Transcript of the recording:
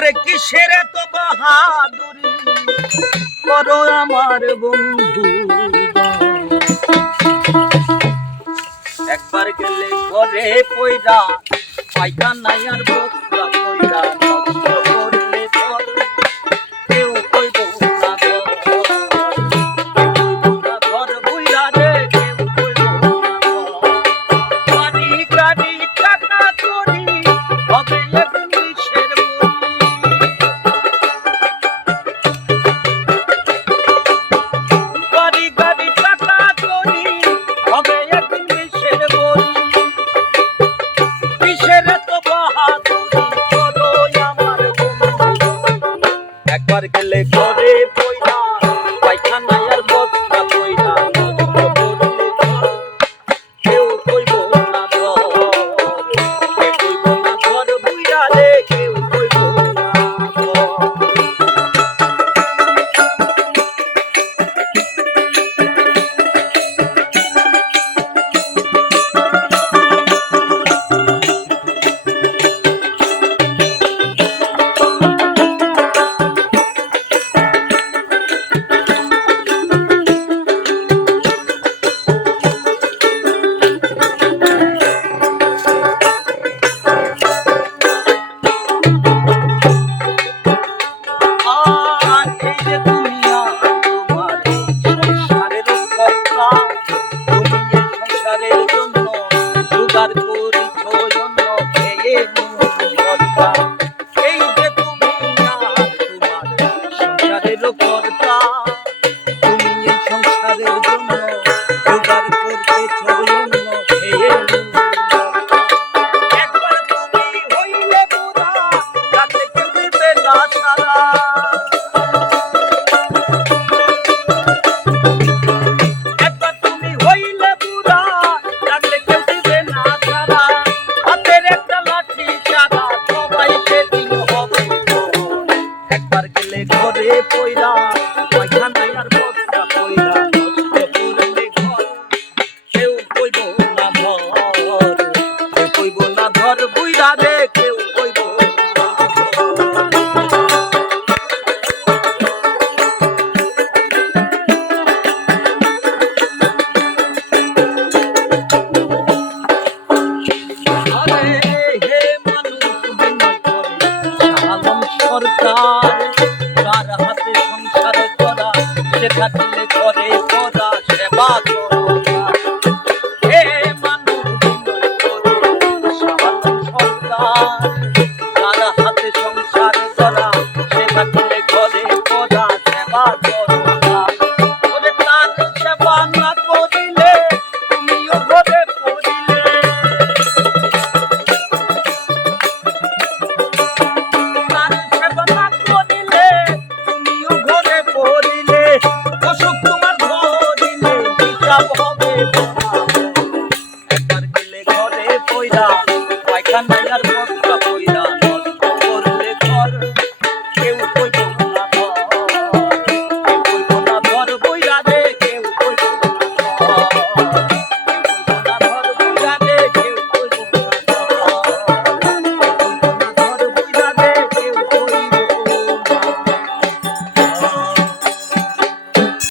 আরে কিসের তো বাহাদুরি? করো আমার বন্ধু একবার গেলে ঘরে পয়দা পয়রা নাই আর বোকা দরকার। তার হাতে সংসার করা সে থাকলে করে করা সেবা করো হে মানুষ সরকার। I'm gonna.